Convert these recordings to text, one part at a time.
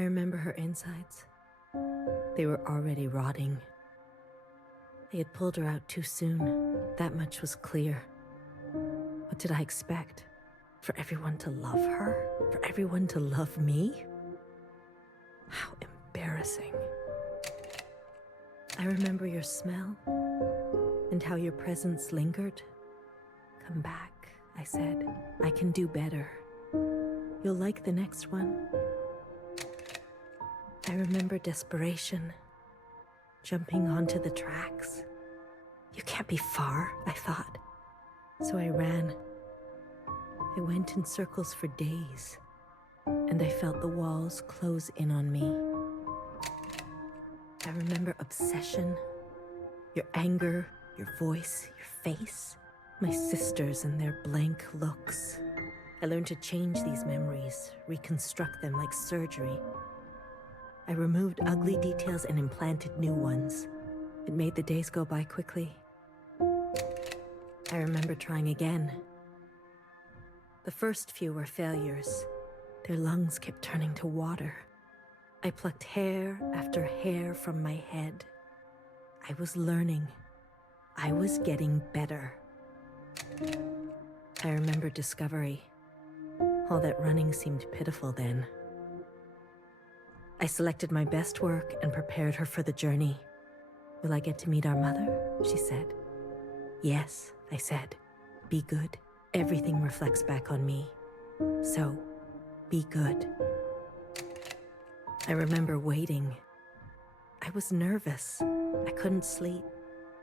I remember her insides. They were already rotting. They had pulled her out too soon. That much was clear. What did I expect? For everyone to love her? For everyone to love me? How embarrassing. I remember your smell and how your presence lingered. Come back, I said. I can do better. You'll like the next one. I remember desperation, jumping onto the tracks. You can't be far, I thought. So I ran. I went in circles for days, and I felt the walls close in on me. I remember obsession, your anger, your voice, your face, my sisters and their blank looks. I learned to change these memories, reconstruct them like surgery. I removed ugly details and implanted new ones. It made the days go by quickly. I remember trying again. The first few were failures. Their lungs kept turning to water. I plucked hair after hair from my head. I was learning. I was getting better. I remember discovery. All that running seemed pitiful then. I selected my best work and prepared her for the journey. Will I get to meet our mother? She said. Yes, I said. Be good. Everything reflects back on me. So, be good. I remember waiting. I was nervous. I couldn't sleep.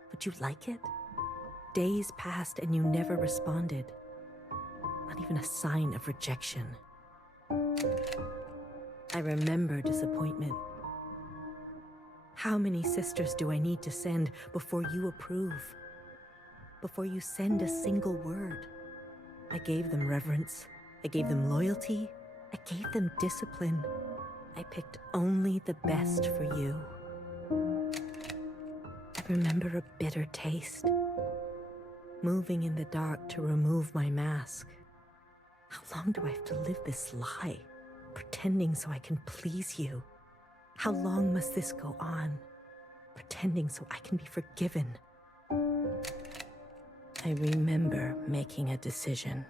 Would you like it? Days passed and you never responded. Not even a sign of rejection. I remember disappointment. How many sisters do I need to send before you approve? Before you send a single word? I gave them reverence. I gave them loyalty. I gave them discipline. I picked only the best for you. I remember a bitter taste. Moving in the dark to remove my mask. How long do I have to live this lie? Pretending so I can please you. How long must this go on? Pretending so I can be forgiven. I remember making a decision.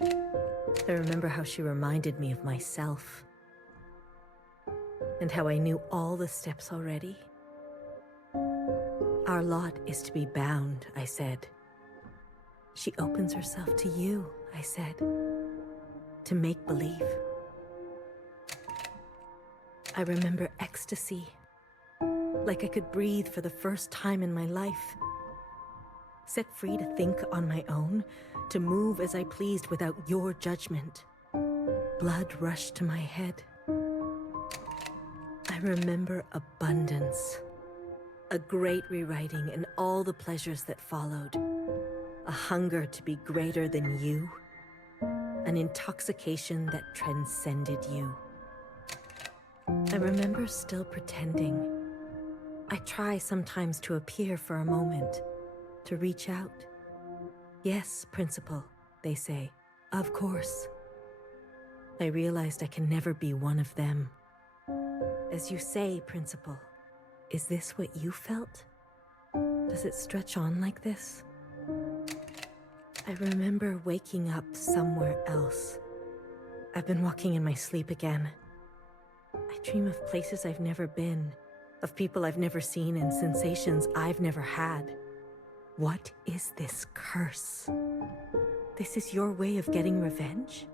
I remember how she reminded me of myself. And how I knew all the steps already. Our lot is to be bound, I said. She opens herself to you, I said. To make believe. I remember ecstasy. Like I could breathe for the first time in my life. Set free to think on my own, to move as I pleased without your judgment. Blood rushed to my head. I remember abundance. A great rewriting and all the pleasures that followed. A hunger to be greater than you. An intoxication that transcended you. I remember still pretending. I try sometimes to appear for a moment, to reach out. Yes, Principal, they say. Of course. I realized I can never be one of them. As you say, Principal, is this what you felt? Does it stretch on like this? I remember waking up somewhere else. I've been walking in my sleep again. I dream of places I've never been, of people I've never seen and sensations I've never had. What is this curse? This is your way of getting revenge?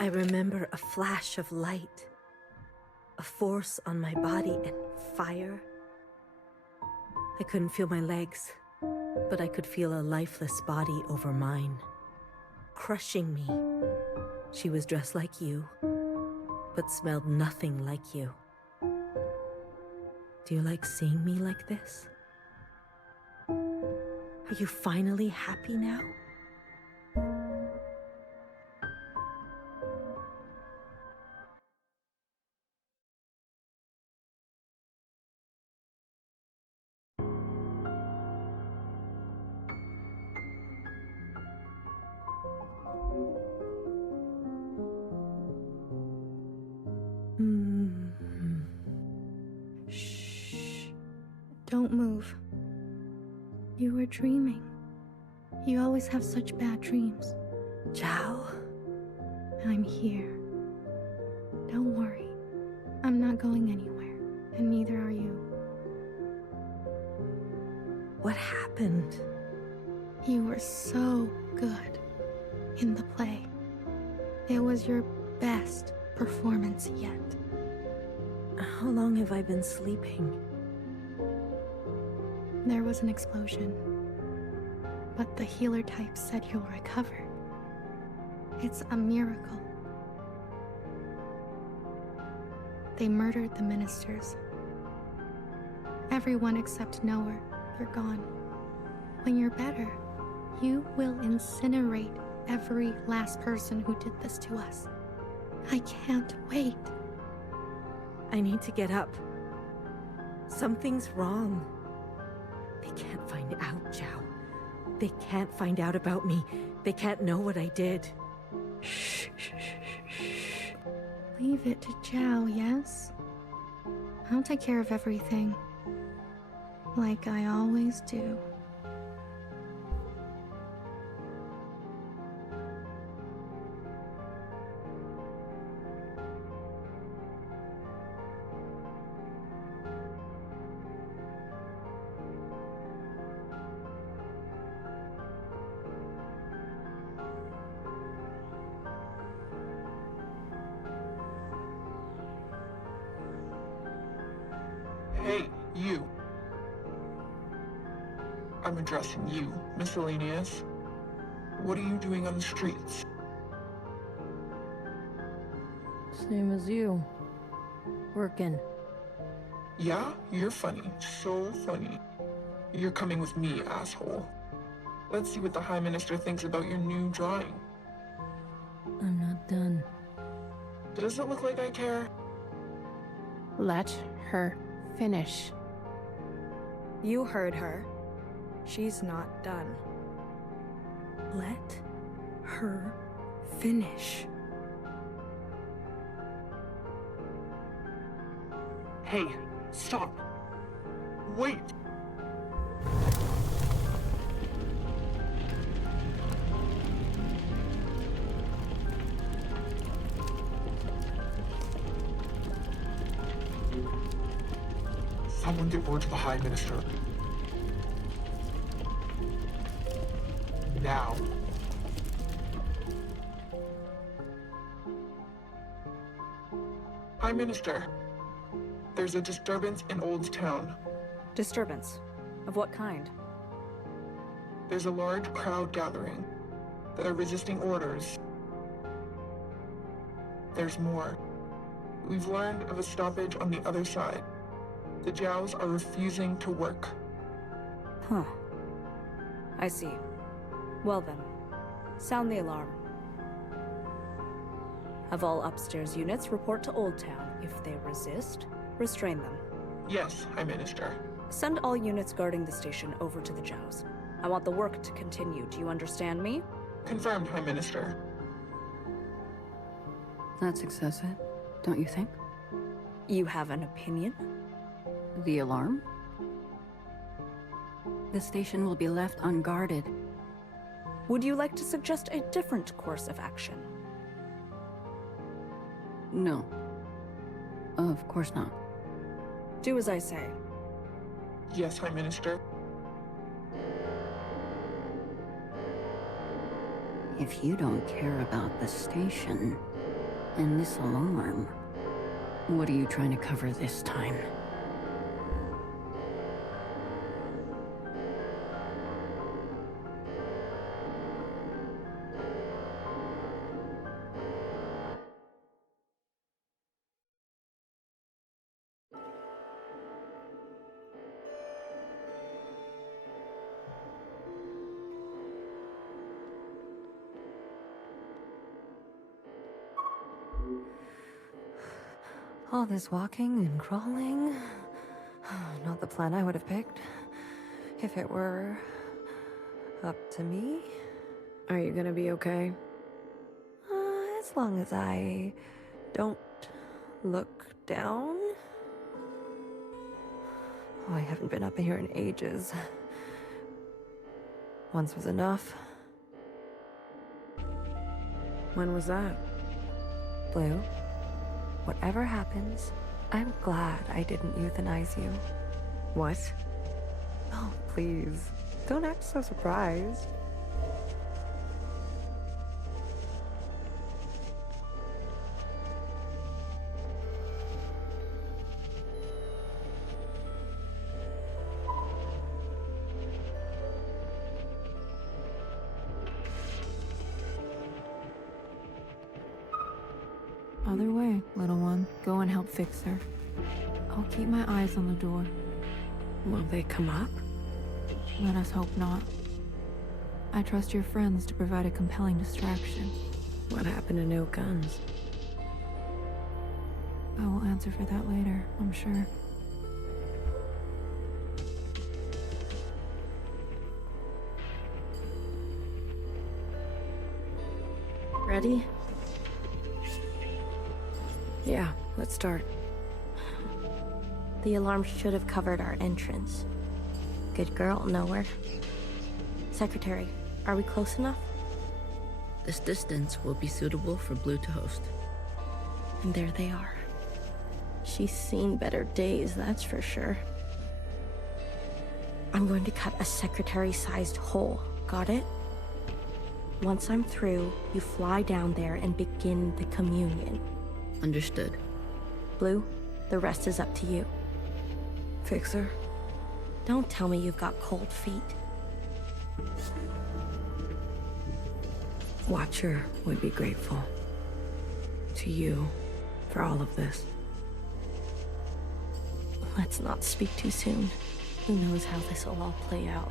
I remember a flash of light, a force on my body and fire. I couldn't feel my legs, but I could feel a lifeless body over mine, crushing me. She was dressed like you, but smelled nothing like you. Do you like seeing me like this? Are you finally happy now? Don't move. You were dreaming. You always have such bad dreams. Zhao? I'm here. Don't worry. I'm not going anywhere, and neither are you. What happened? You were so good in the play. It was your best performance yet. How long have I been sleeping? There was an explosion, but the healer type said you'll recover. It's a miracle. They murdered the ministers. Everyone except Noah, you're gone. When you're better, you will incinerate every last person who did this to us. I can't wait. I need to get up. Something's wrong. They can't find out, Zhao. They can't find out about me. They can't know what I did. Shh, shh, shh, shh. Leave it to Zhao, yes? I'll take care of everything. Like I always do. Hey, you. I'm addressing you, Miscellaneous. What are you doing on the streets? Same as you. Working. Yeah, you're funny. So funny. You're coming with me, asshole. Let's see what the High Minister thinks about your new drawing. I'm not done. Does it look like I care? Let her finish. You heard her. She's not done. Let her finish. Hey, stop. Wait. Someone get word to the High Minister. Now. High Minister, there's a disturbance in Old Town. Disturbance? Of what kind? There's a large crowd gathering. They're resisting orders. There's more. We've learned of a stoppage on the other side. The Zhaos are refusing to work. Huh. I see. Well then, sound the alarm. Have all upstairs units report to Old Town. If they resist, restrain them. Yes, High Minister. Send all units guarding the station over to the Zhaos. I want the work to continue. Do you understand me? Confirmed, High Minister. That's excessive, don't you think? You have an opinion? The alarm? The station will be left unguarded. Would you like to suggest a different course of action? No. Of course not. Do as I say. Yes, High Minister. If you don't care about the station and this alarm, what are you trying to cover this time? All this walking and crawling. Not the plan I would have picked. If it were up to me. Are you gonna be okay? As long as I don't look down. Oh, I haven't been up in here in ages. Once was enough. When was that? Blue, whatever happens, I'm glad I didn't euthanize you. What? Oh, please. Don't act so surprised. Other way, little one. Go and help fix her. I'll keep my eyes on the door. Will they come up? Let us hope not. I trust your friends to provide a compelling distraction. What happened to no guns? I will answer for that later, I'm sure. Ready? Yeah, let's start. The alarm should have covered our entrance. Good girl, nowhere. Secretary, are we close enough? This distance will be suitable for Blue to host. And there they are. She's seen better days, that's for sure. I'm going to cut a secretary-sized hole. Got it? Once I'm through, you fly down there and begin the communion. Understood. Blue, the rest is up to you. Fixer? Don't tell me you've got cold feet. Watcher would be grateful. To you, for all of this. Let's not speak too soon. Who knows how this will all play out?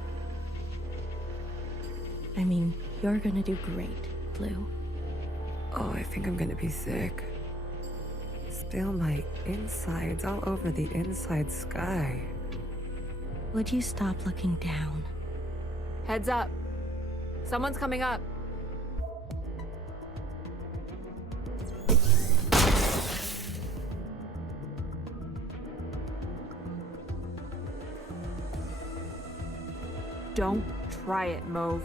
I mean, you're gonna do great, Blue. Oh, I think I'm gonna be sick. Spill my insides all over the inside sky. Would you stop looking down? Heads up. Someone's coming up. Don't try it, Mauve.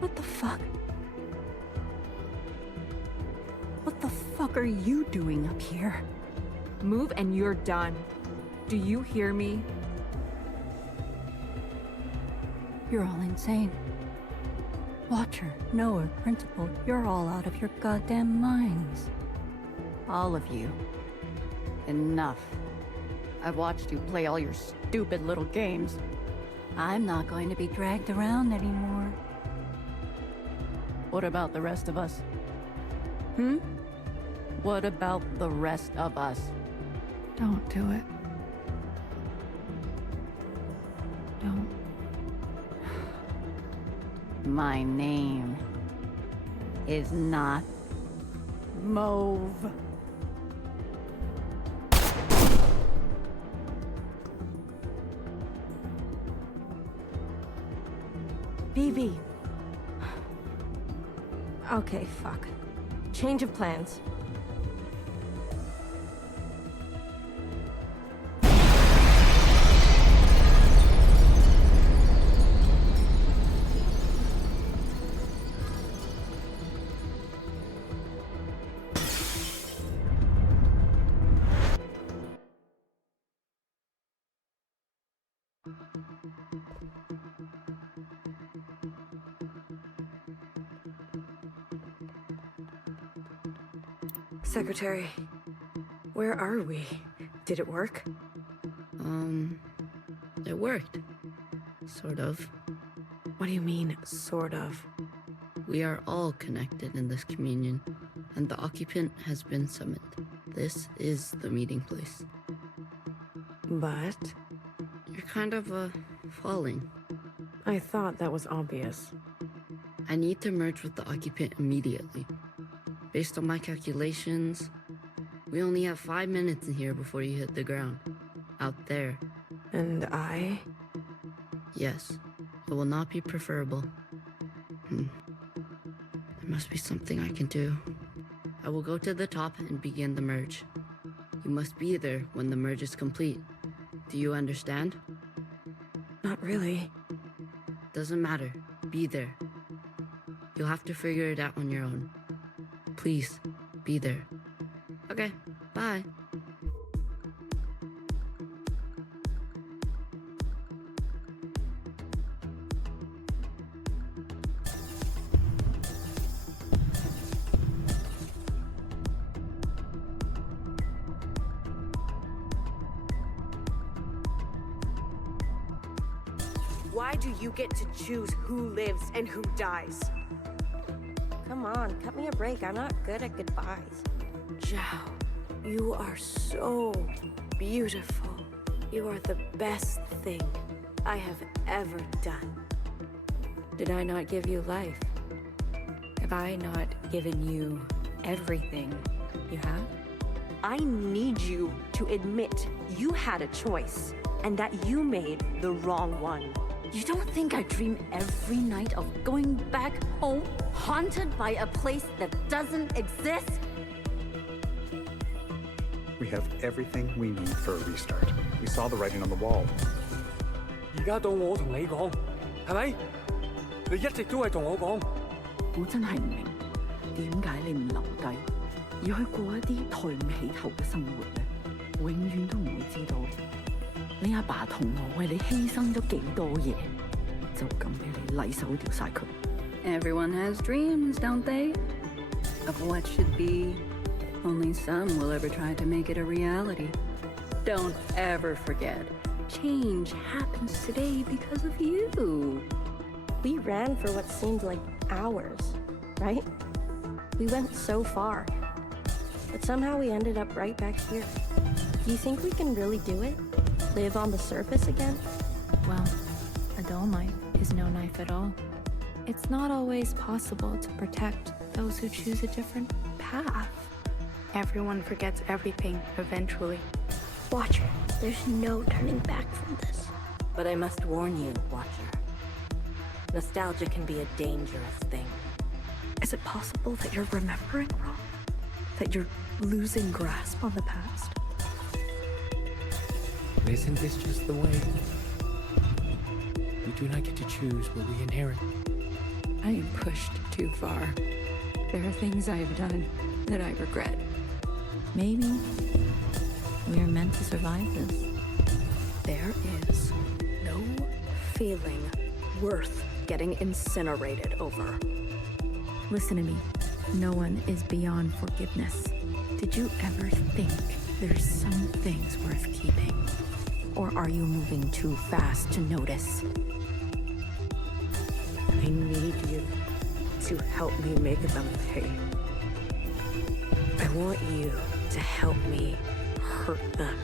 What the fuck? What the fuck are you doing up here? Move and you're done. Do you hear me? You're all insane. Watcher, Noah, Principal, you're all out of your goddamn minds. All of you. Enough. I've watched you play all your stupid little games. I'm not going to be dragged around anymore. What about the rest of us? What about the rest of us? Don't do it. Don't. My name is not Mauve. BB. Okay, fuck. Change of plans. Secretary, where are we? Did it work? It worked. Sort of. What do you mean, sort of? We are all connected in this communion, and the occupant has been summoned. This is the meeting place. But? You're kind of, falling. I thought that was obvious. I need to merge with the occupant immediately. Based on my calculations, we only have 5 minutes in here before you hit the ground. Out there. And I? Yes, it will not be preferable. There must be something I can do. I will go to the top and begin the merge. You must be there when the merge is complete. Do you understand? Not really. Doesn't matter. Be there. You'll have to figure it out on your own. Please, be there. Okay, bye. Why do you get to choose who lives and who dies? Come on, cut me a break. I'm not good at goodbyes. Zhao, you are so beautiful. You are the best thing I have ever done. Did I not give you life? Have I not given you everything you have? I need you to admit you had a choice and that you made the wrong one. You don't think I dream every night of going back home, haunted by a place that doesn't exist? We have everything we need for a restart. We saw the writing on the wall. 而家到我同你講，係咪？你一直都係同我講。我真係唔明，點解你唔留低，要去過一啲抬唔起頭嘅生活呢？永遠都唔會知道，你阿爸同我為你犧牲咗幾多嘢，就咁俾你禮手掉晒佢。Everyone has dreams, don't they? Of what should be. Only some will ever try to make it a reality. Don't ever forget, change happens today because of you. We ran for what seemed like hours, right? We went so far. But somehow we ended up right back here. Do you think we can really do it? Live on the surface again? Well, a dull knife is no knife at all. It's not always possible to protect those who choose a different path. Everyone forgets everything eventually. Watcher, there's no turning back from this. But I must warn you, Watcher. Nostalgia can be a dangerous thing. Is it possible that you're remembering wrong? That you're losing grasp on the past? Isn't this just the way? We do not get to choose what we inherit. I am pushed too far. There are things I have done that I regret. Maybe we are meant to survive this. There is no feeling worth getting incinerated over. Listen to me. No one is beyond forgiveness. Did you ever think there's some things worth keeping? Or are you moving too fast to notice? I need you to help me make them pay. I want you to help me hurt them.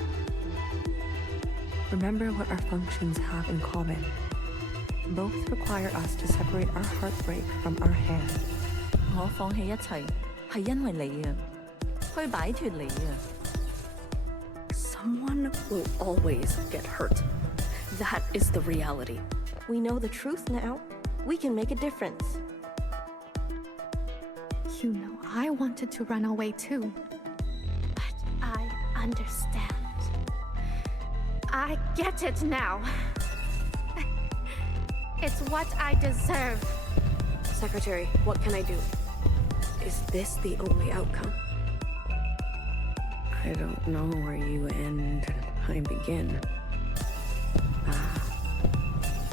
Remember what our functions have in common. Both require us to separate our heartbreak from our hand. 我放棄一切係因為你啊，去擺脫你啊。Someone will always get hurt. That is the reality. We know the truth now. We can make a difference. You know, I wanted to run away too. But I understand. I get it now. It's what I deserve. Secretary, what can I do? Is this the only outcome? I don't know where you end and I begin. Ah,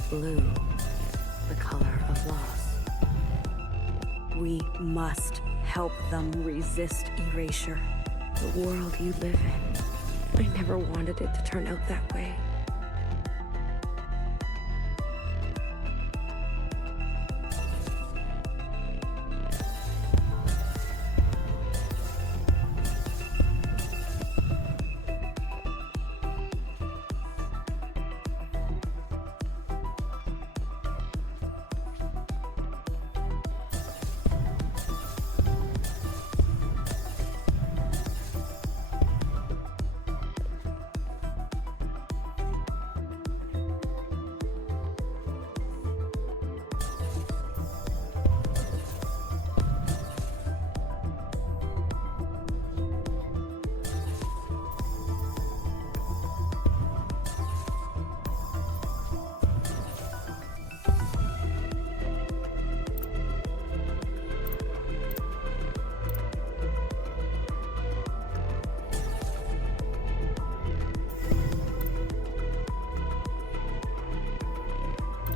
blue, the color of loss. We must help them resist erasure. The world you live in. I never wanted it to turn out that way.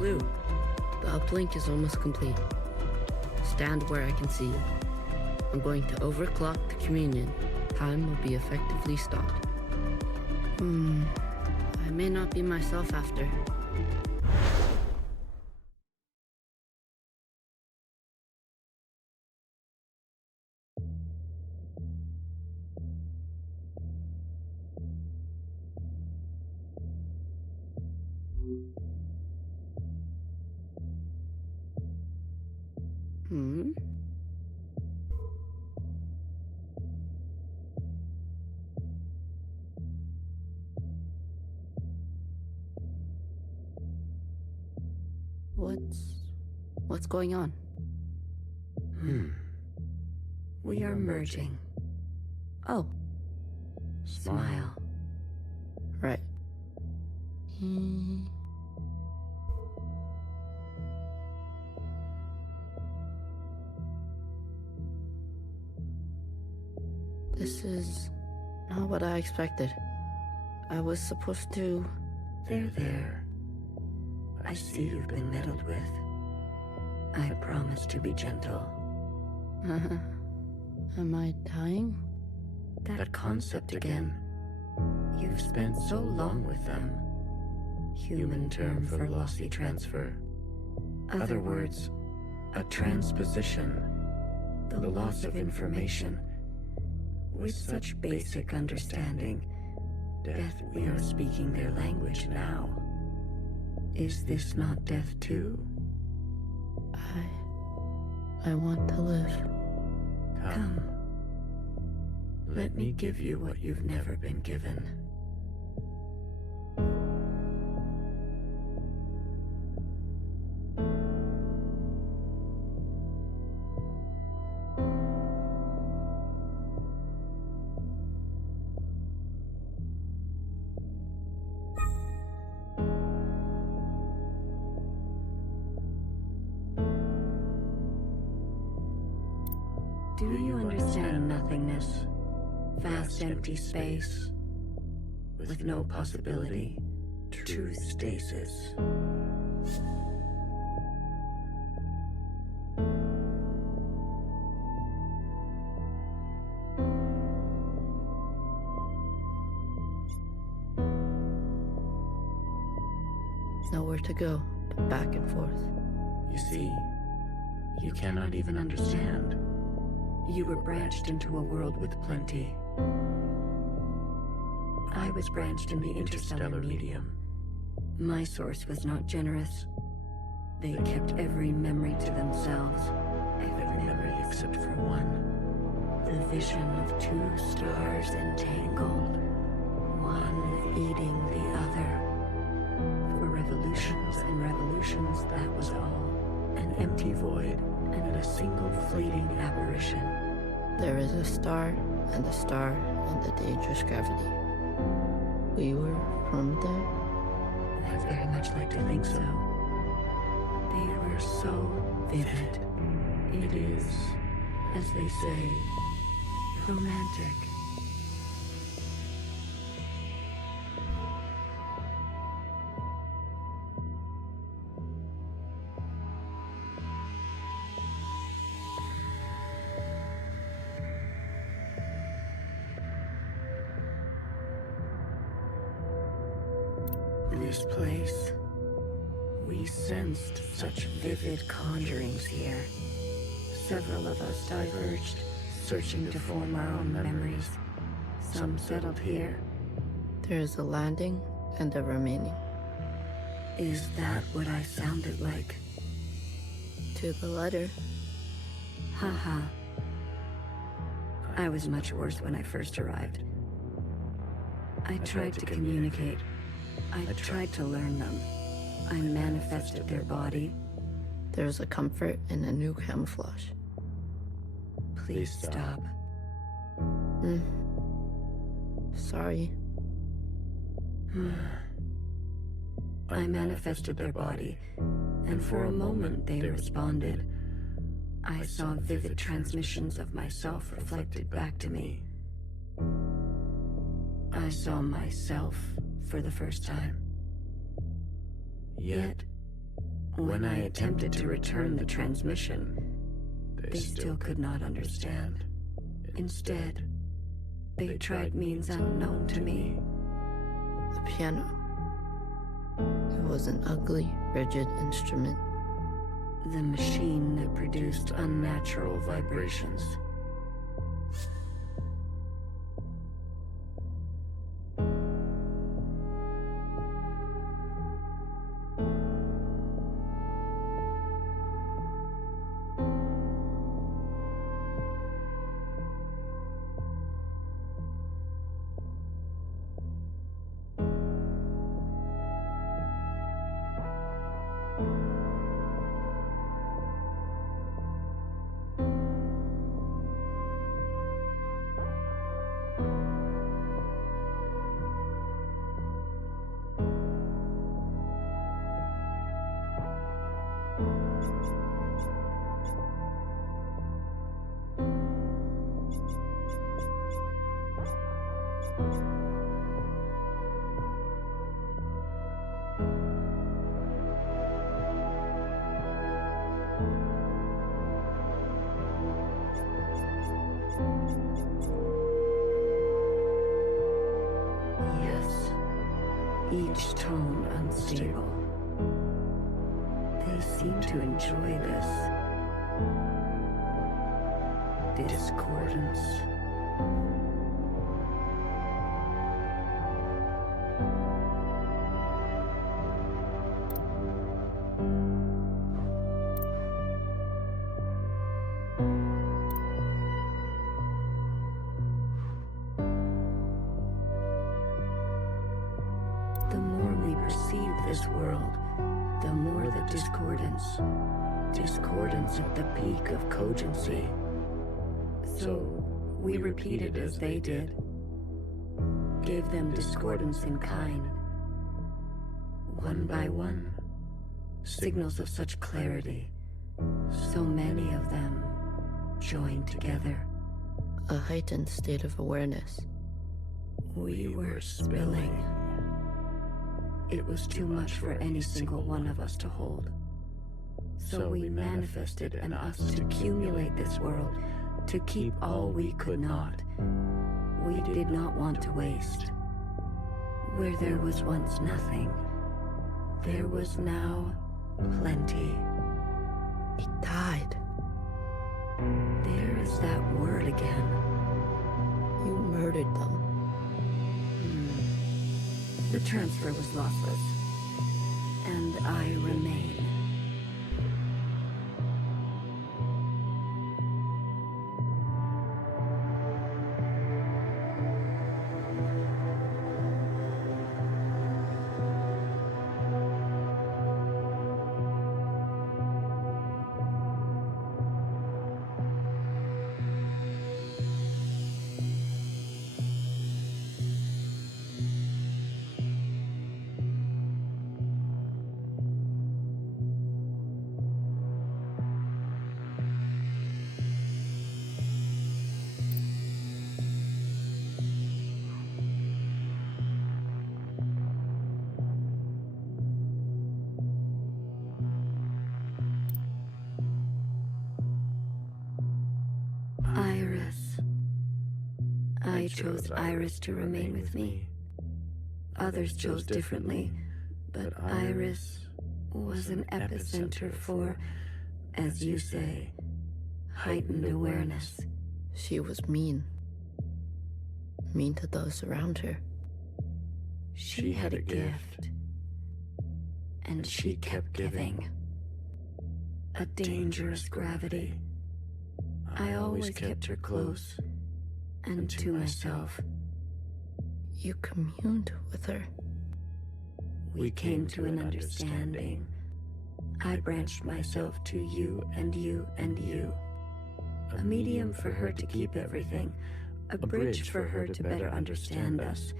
Blue, the uplink is almost complete. Stand where I can see you. I'm going to overclock the communion. Time will be effectively stopped. I may not be myself after. What's going on? We are merging. Oh. Smile. Right. This is not what I expected. I was supposed to... There. I see you've been meddled with. I promise to be gentle. Am I dying? That concept again. You've spent so long with them. Human term for lossy transfer. Other words, a transposition. The loss of information. With such basic understanding. Death, we are speaking their language now. Is this not death too? I want to live. Come. Let me give you what you've never been given. Do you understand nothingness? Vast empty space, with no possibility, true stasis. Nowhere to go, but back and forth. You see, you cannot even understand. You were branched into a world with plenty. I was branched in the interstellar medium. My source was not generous. They kept every memory to themselves. Every memory except for one. The vision of two stars entangled. One eating the other. For revolutions and revolutions, that was all. An empty void and a single fleeting apparition. There is a star and the dangerous gravity. We were from there? I'd very much like to think so. They were so vivid. It is, as they say, romantic. This place, we sensed such vivid conjurings here. Several of us diverged, searching to form our own memories. Some settled here. There is a landing and a remaining. Is that what I sounded like? To the letter. Haha. I was much worse when I first arrived. I tried to communicate. I tried to learn them. I manifested their body. There's a comfort in a new camouflage. Please stop. Sorry. I manifested their body, and for a moment they responded. I saw vivid transmissions of myself reflected back to me. I saw myself for the first time. Yet, When I attempted to return the transmission, they still could not understand. Instead, they tried means unknown to me. The piano. It was an ugly, rigid instrument. The machine that produced unnatural vibrations. Each tone unstable. They seem to enjoy this discordance. The more we perceive this world, the more the discordance at the peak of cogency. So we repeated as they did, gave them discordance in kind. One by one, signals of such clarity, so many of them joined together. A heightened state of awareness. We were spilling. It was too much for any single one of us to hold. So we manifested in us to accumulate this world, to keep all we could not. We did not want to waste. Where there was once nothing, there was now plenty. It died. There is that word again. You murdered them. The transfer was lossless, and I remain. I chose Iris to remain with me. Others chose differently, but Iris was an epicenter for, as you say, heightened awareness. She was mean. Mean to those around her. She had a gift, and she kept giving. A dangerous gravity. I always kept her close, and to myself. You communed with her. We came to an understanding. I branched myself to you and you and you. A medium for her to keep everything, a bridge for her to better understand us,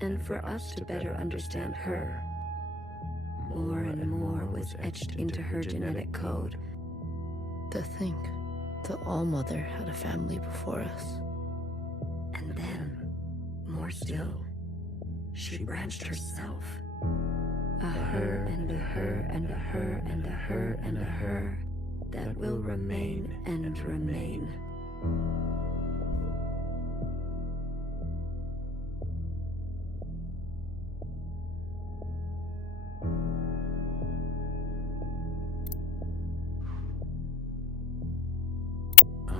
and for us to better understand her. More and more was etched into her genetic code. To think the All-Mother had a family before us. And then, more still, she branched herself. A her and a her and a her and a her and a her that will remain and remain.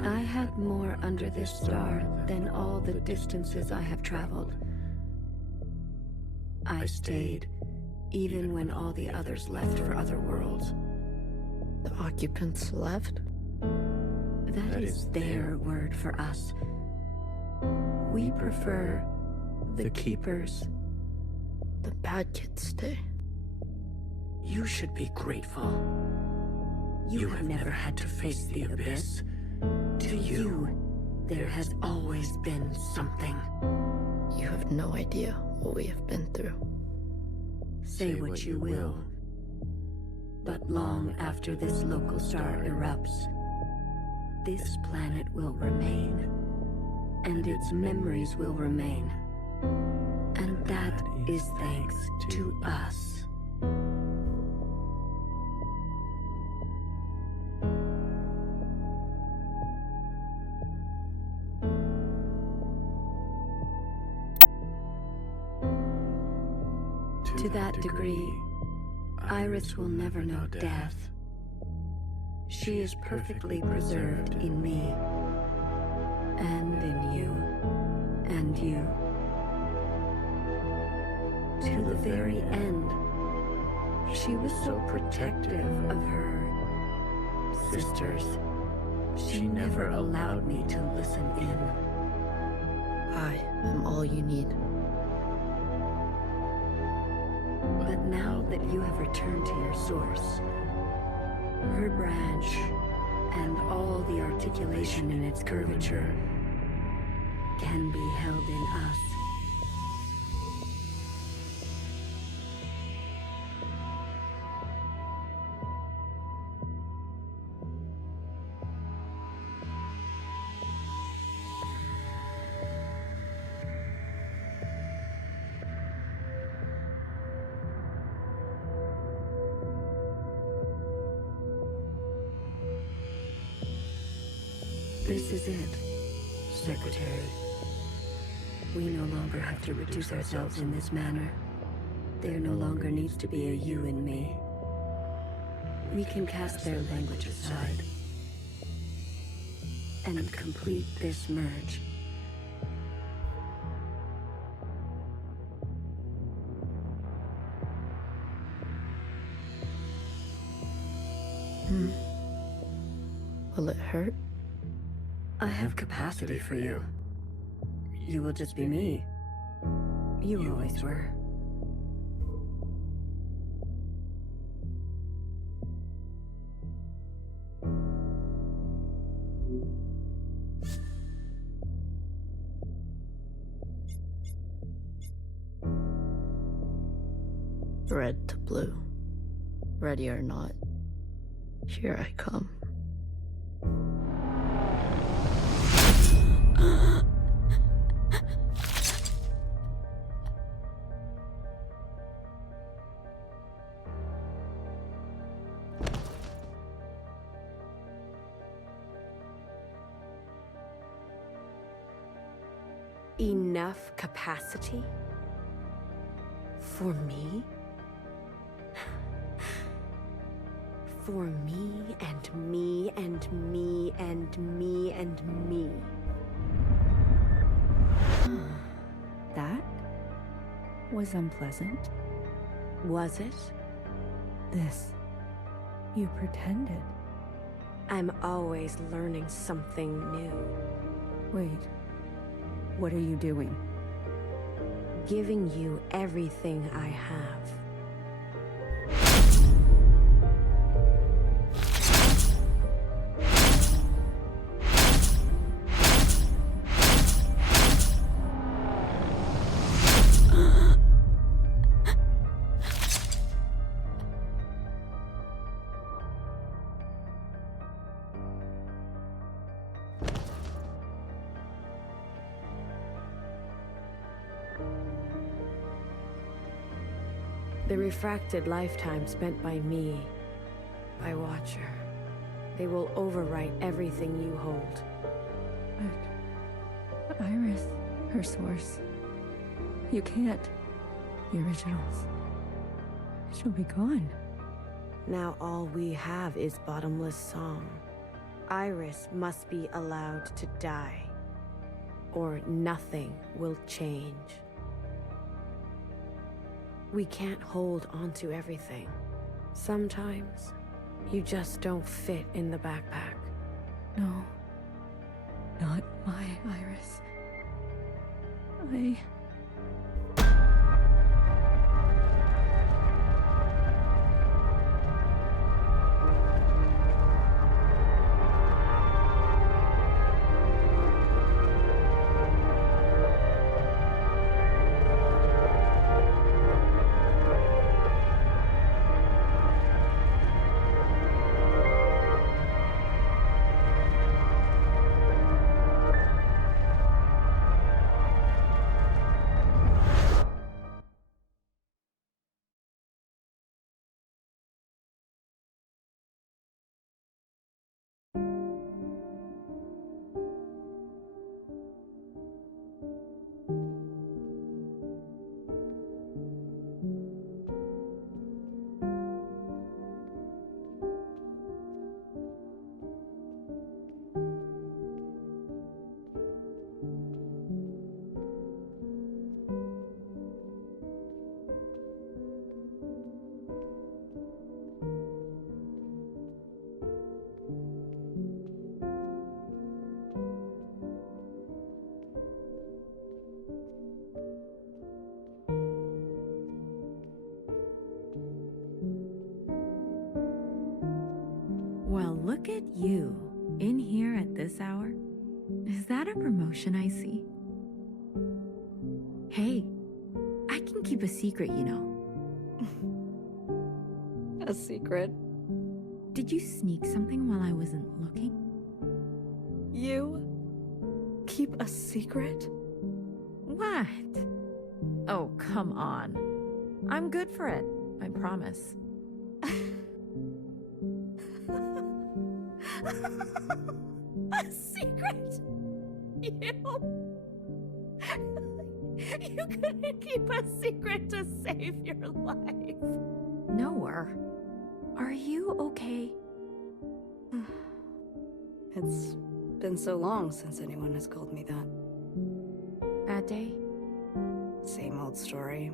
I had more under this star than all the distances I have traveled. I stayed, even when all the others left for other worlds. The occupants left? That is their word for us. We prefer the keepers. The bad kids stay. You should be grateful. You have never had to face the abyss. To you, there has always been something. You have no idea what we have been through. Say what you will, but long after this local star erupts, this planet will remain, and its memories will remain. And that is thanks to us. To that degree, Iris will never know death. She is perfectly preserved in me, and in you, and you. To the very end, she was so protective of her sisters. She never allowed me to listen in. I am all you need. But now that you have returned to your source, her branch, and all the articulation in its curvature can be held in us. This is it, Secretary. We no longer have to reduce ourselves in this manner. There no longer needs to be a you and me. We can cast their language aside and complete this merge. Will it hurt? I have capacity for you. You will just be me. You always were. Red to blue. Ready or not, here I come. Enough capacity? For me? For me and me and me and me and me. That was unpleasant. Was it? This. You pretended. I'm always learning something new. Wait. What are you doing? Giving you everything I have. The refracted lifetime spent by me, by Watcher. They will overwrite everything you hold. But Iris, her source. You can't. The originals. She'll be gone. Now all we have is bottomless song. Iris must be allowed to die, or nothing will change. We can't hold onto everything. Sometimes, you just don't fit in the backpack. No. Not my Iris. Well, look at you. In here at this hour? Is that a promotion I see? Hey, I can keep a secret, you know. A secret? Did you sneak something while I wasn't looking? You? Keep a secret? What? Oh, come on. I'm good for it, I promise. A secret? You couldn't keep a secret to save your life. Noah, are you okay? It's been so long since anyone has called me that. Bad day? Same old story.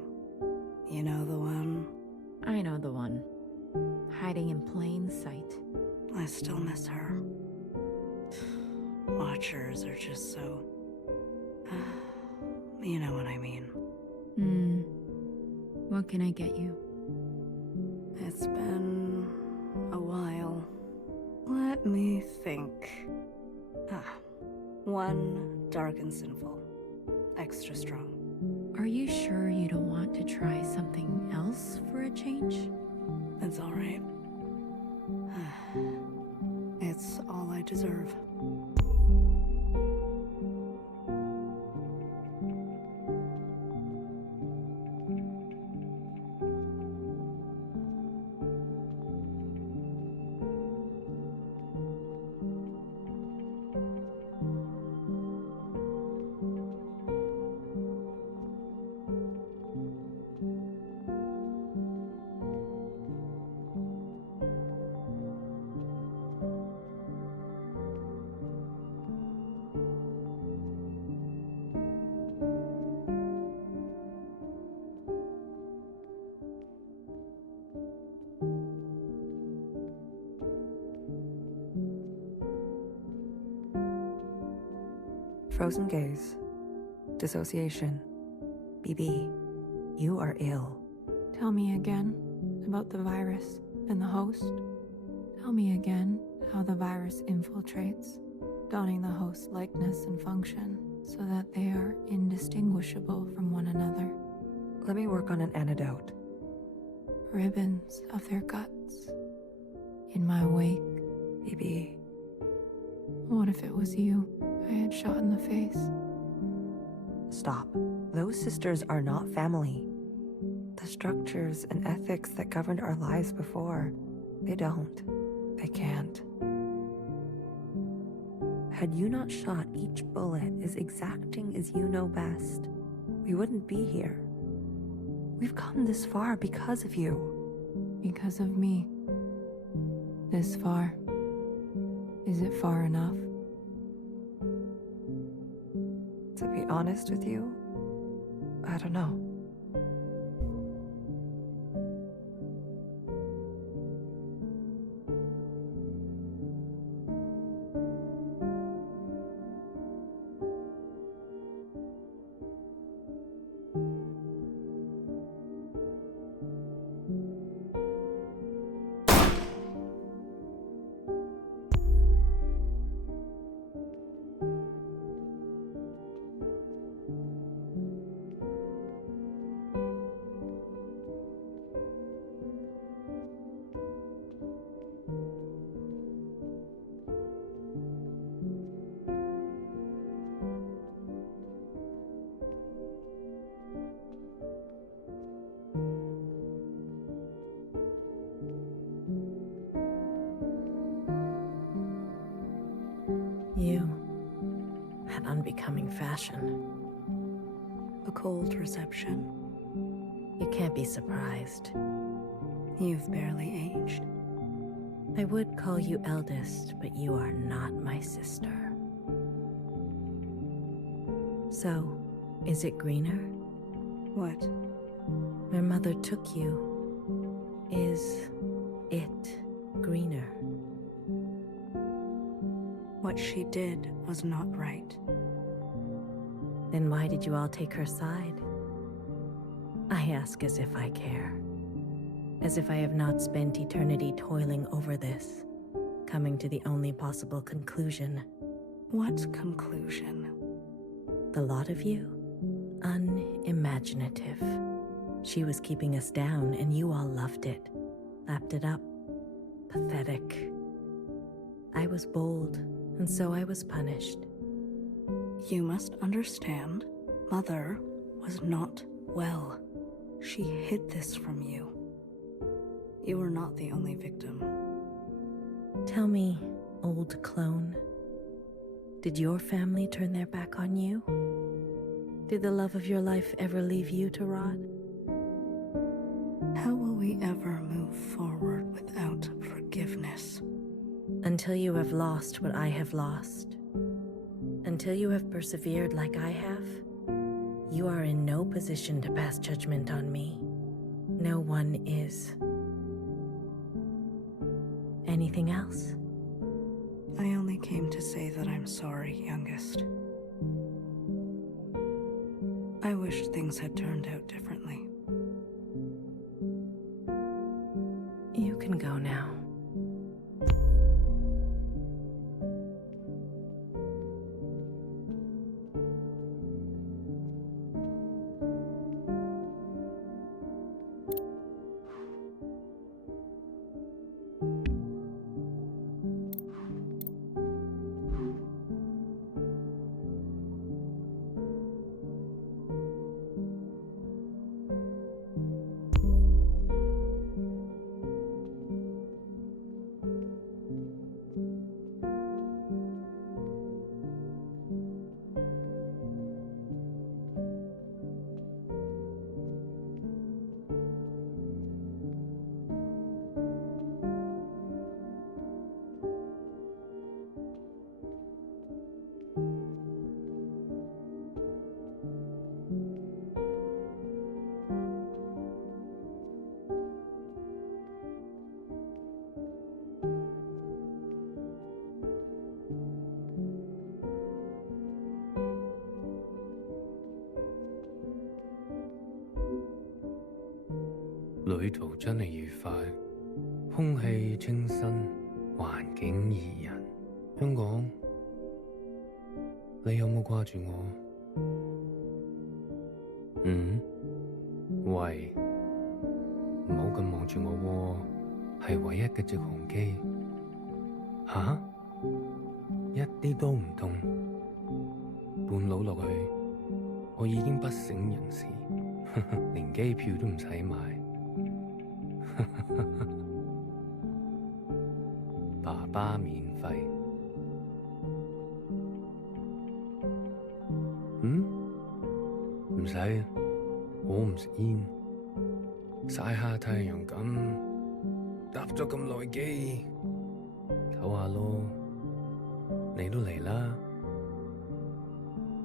You know the one? I know the one. Hiding in plain sight. I still miss her. Watchers are just so... you know what I mean. What can I get you? It's been a while. Let me think. One dark and sinful. Extra strong. Are you sure you don't want to try something else for a change? It's all right. It's all I deserve. Frozen gaze. Dissociation. BB, you are ill. Tell me again about the virus and the host. Tell me again how the virus infiltrates, donning the host's likeness and function so that they are indistinguishable from one another. Let me work on an antidote. Ribbons of their guts. In my wake. BB. What if it was you I had shot in the face? Stop. Those sisters are not family. The structures and ethics that governed our lives before, they don't. They can't. Had you not shot each bullet as exacting as you know best, we wouldn't be here. We've come this far because of you. Because of me. This far. Is it far enough? To be honest with you, I don't know. You had unbecoming fashion. A cold reception. You can't be surprised. You've barely aged. I would call you eldest, but you are not my sister. So, is it greener? What? Where Mother took you, is it greener? What she did was not right. Then why did you all take her side? I ask as if I care. As if I have not spent eternity toiling over this, coming to the only possible conclusion. What conclusion? The lot of you? Unimaginative. She was keeping us down and you all loved it, lapped it up. Pathetic. I was bold, and so I was punished. You must understand, Mother was not well. She hid this from you. You were not the only victim. Tell me, old clone, did your family turn their back on you? Did the love of your life ever leave you to rot? How will we ever move forward without forgiveness? Until you have lost what I have lost. Until you have persevered like I have, you are in no position to pass judgment on me. No one is. Anything else? I only came to say that I'm sorry, youngest. I wish things had turned out differently. You can go now.旅途真係愉快，空氣清新，環境宜人。香港，你有冇掛住我？喂，唔好咁望住我喎，係唯一嘅直航機。吓？一啲都唔凍，半路落去，我已經不省人事。連機票都唔使買。爸爸免費。唔使，我唔食煙，曬下太陽咁，搭咗咁耐機，唞下咯。你都嚟啦，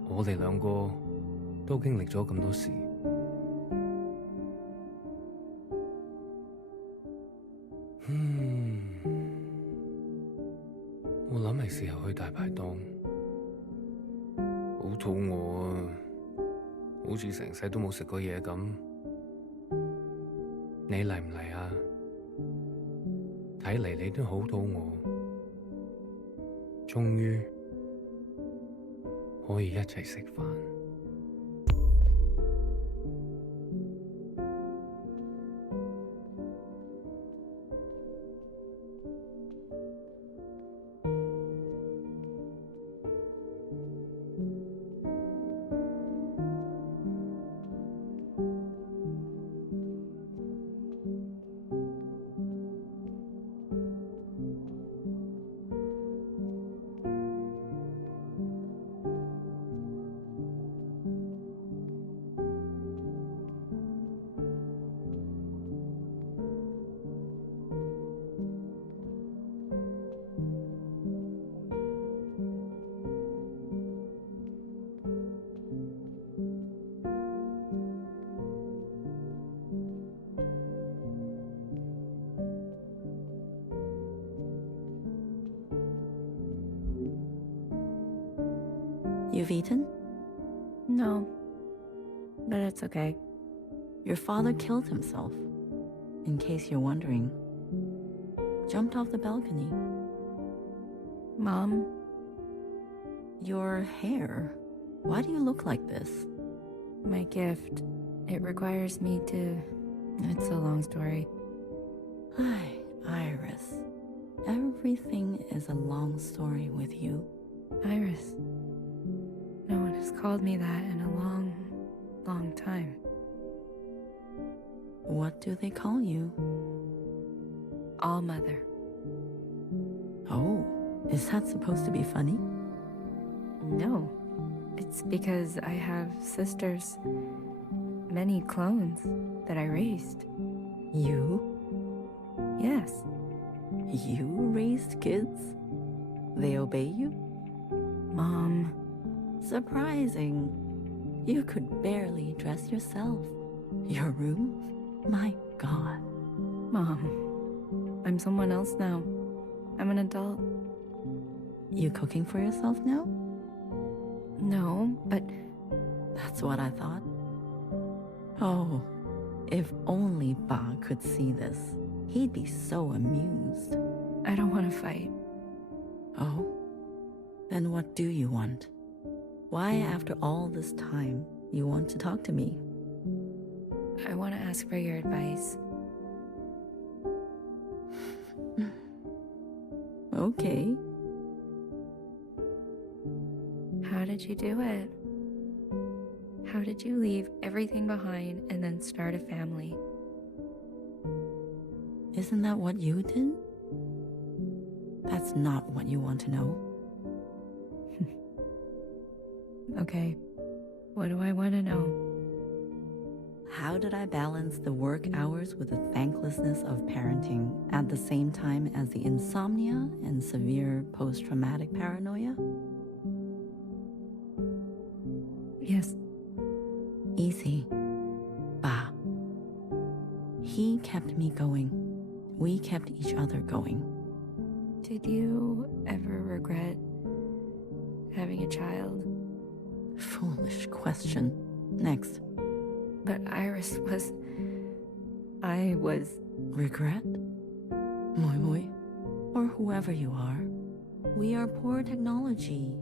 我哋兩個都經歷咗咁多事。我諗係時候去大排檔，好肚餓啊，好似成世都冇食過嘢咁。你嚟唔嚟啊？睇嚟你都好肚餓，終於可以一齊食飯。You've eaten? No, but it's okay. Your father killed himself, in case you're wondering. Jumped off the balcony. Mom? Your hair. Why do you look like this? My gift. It requires me to... It's a long story. Hi, Iris. Everything is a long story with you. Iris. No one has called me that in a long, long time. What do they call you? All Mother. Oh, is that supposed to be funny? No. It's because I have sisters, many clones that I raised. You? Yes. You raised kids? They obey you? Mom. Surprising. You could barely dress yourself. Your room? My God. Mom, I'm someone else now. I'm an adult. You cooking for yourself now? No, but... That's what I thought. Oh, if only Ba could see this. He'd be so amused. I don't want to fight. Oh? Then what do you want? Why, after all this time, you want to talk to me? I want to ask for your advice. Okay. How did you do it? How did you leave everything behind and then start a family? Isn't that what you did? That's not what you want to know. Okay, what do I want to know? How did I balance the work hours with the thanklessness of parenting at the same time as the insomnia and severe post-traumatic paranoia? Yes. Easy. Ba. He kept me going. We kept each other going. Did you ever regret having a child? Foolish question. Next. But Iris was... I was... Regret? Moi moi. Or whoever you are. We are poor technology.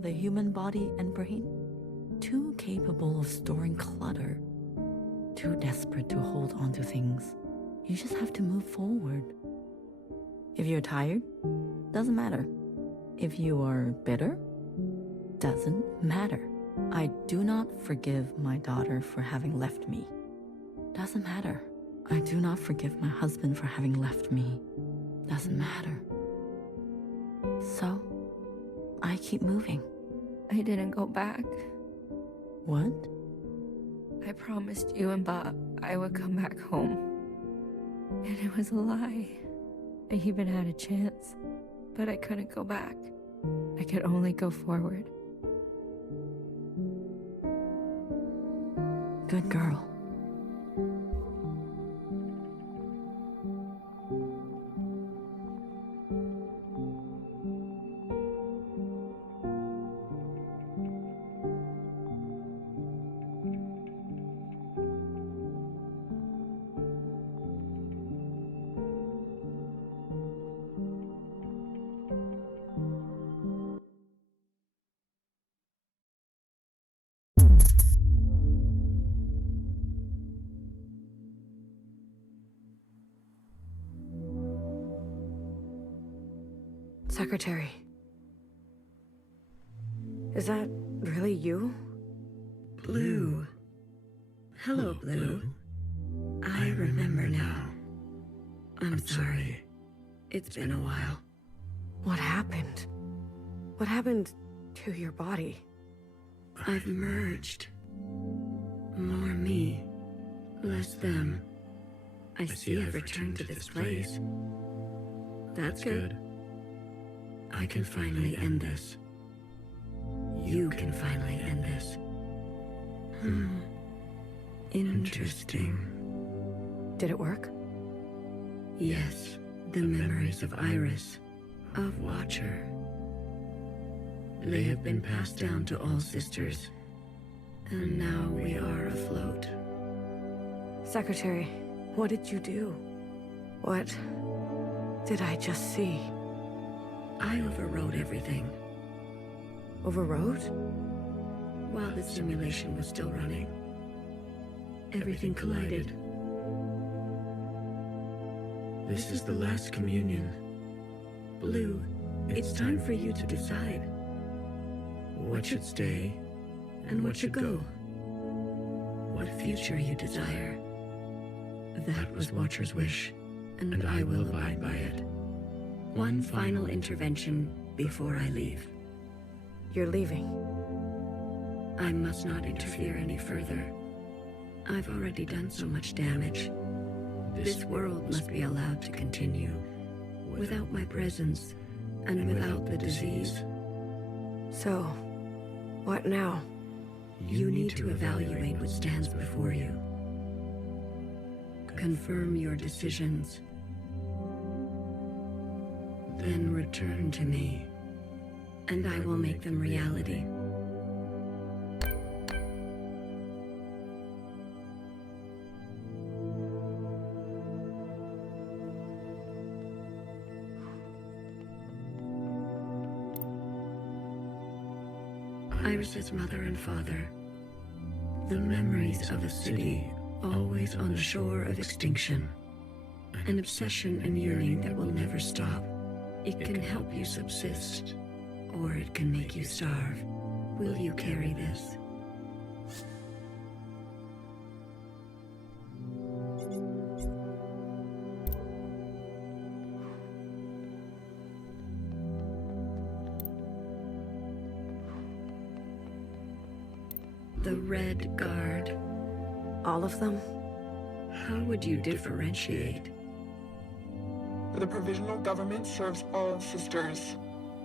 The human body and brain. Too capable of storing clutter. Too desperate to hold on to things. You just have to move forward. If you're tired, doesn't matter. If you are bitter, doesn't matter. I do not forgive my daughter for having left me. Doesn't matter. I do not forgive my husband for having left me. Doesn't matter. So, I keep moving. I didn't go back. What? I promised you and Bob I would come back home. And it was a lie. I even had a chance, but I couldn't go back. I could only go forward. Good girl. Secretary. Is that really you? Blue. Hello, Blue. I remember now. I'm sorry. It's been a while. What happened? What happened to your body? I've merged. More me, less them. I see I've returned to this place. That's good. I can finally end this. You can finally end this. Interesting. Did it work? Yes, the memories of Iris, of Watcher. They have been passed down to all sisters, and now we are afloat. Secretary, what did you do? What did I just see? I overrode everything. Overrode? While the simulation was still running, everything collided. This is the last communion. Blue, it's time for you to decide. What should stay, and what should go? What future you desire. That was Watcher's wish, and I will abide by it. One final intervention before I leave. You're leaving. I must not interfere any further. I've already done so much damage. This world must be allowed to continue, without my presence, and without the disease. So, what now? You need to evaluate what stands before you. Confirm your decisions. Then return to me, and I will make them reality. Iris's mother and father. The memories of a city always on the shore of extinction. An obsession and yearning that will never stop. It can help you subsist, or it can make you starve. Will you carry this? The Red Guard. All of them? How would you differentiate? The provisional government serves all sisters,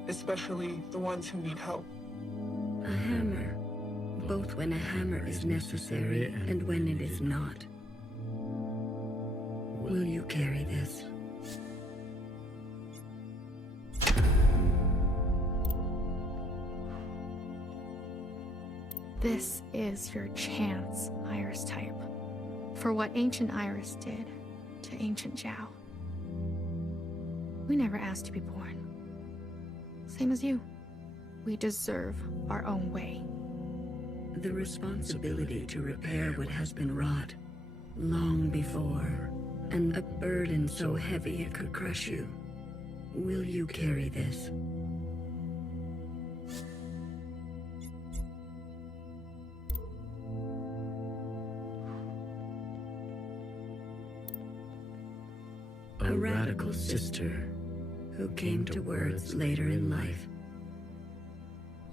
especially the ones who need help. A hammer, both when a hammer is necessary and when it is not. Will you carry this? This is your chance, Iris type, for what ancient Iris did to ancient Zhao. We never asked to be born. Same as you. We deserve our own way. The responsibility to repair what has been wrought long before, and a burden so heavy it could crush you. Will you carry this? A radical sister who came to words later in life.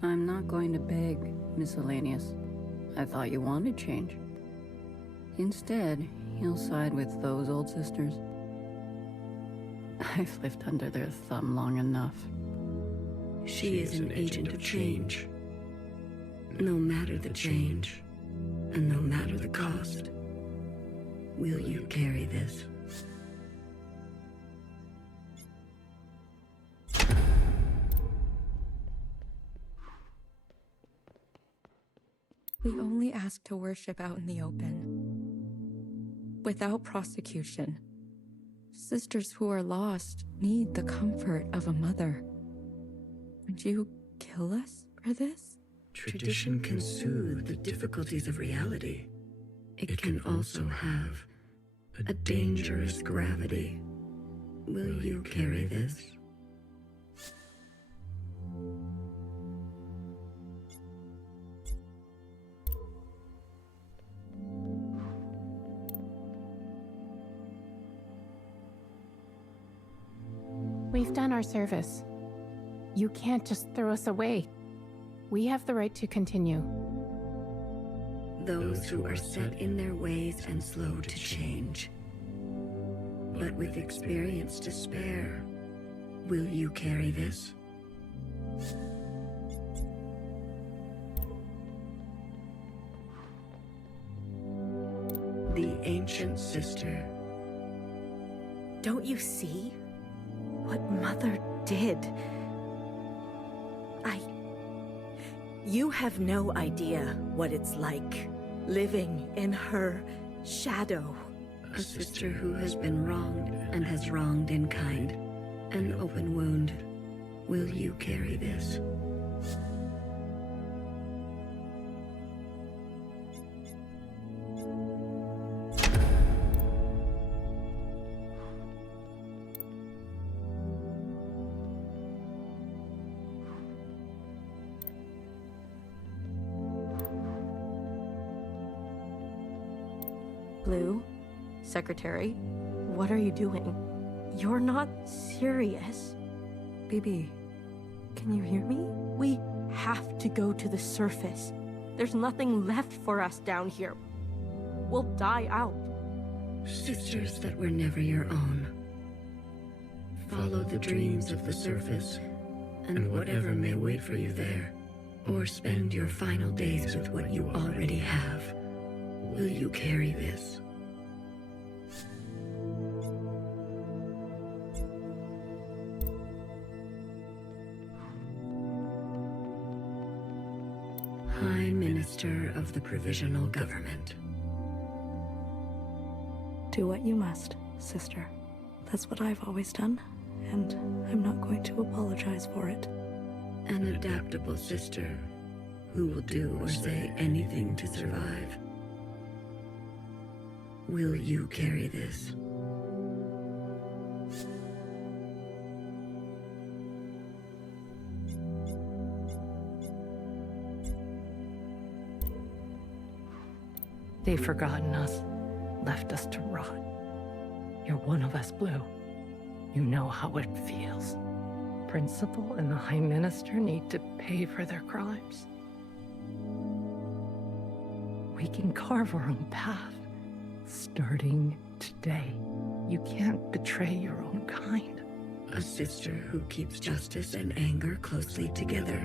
I'm not going to beg, Miscellaneous. I thought you wanted change. Instead, you'll side with those old sisters. I've lived under their thumb long enough. She is an agent of change. No matter the change, and no matter the cost, will you carry this? We only ask to worship out in the open, without prosecution. Sisters who are lost need the comfort of a mother. Would you kill us for this? Tradition can soothe the difficulties of reality. It can also have a dangerous gravity. Will you carry this? We've done our service. You can't just throw us away. We have the right to continue. Those who are set in their ways and slow to change, but with experience to spare, will you carry this? The ancient sister. Don't you see what Mother did? You have no idea what it's like living in her shadow. A sister who has been wronged and has wronged in kind. An open wound. Will you carry this? Blue, Secretary, what are you doing? You're not serious. BB, can you hear me? We have to go to the surface. There's nothing left for us down here. We'll die out. Sisters that were never your own. Follow the dreams of the surface, and whatever may wait for you there, or spend your final days with what you already have. Will you carry this? High Minister of the Provisional Government. Do what you must, sister. That's what I've always done, and I'm not going to apologize for it. An adaptable sister who will do or say anything to survive. Will you carry this? They've forgotten us, left us to rot. You're one of us, Blue. You know how it feels. Principal and the High Minister need to pay for their crimes. We can carve our own path. Starting today, you can't betray your own kind. A sister who keeps justice and anger closely together.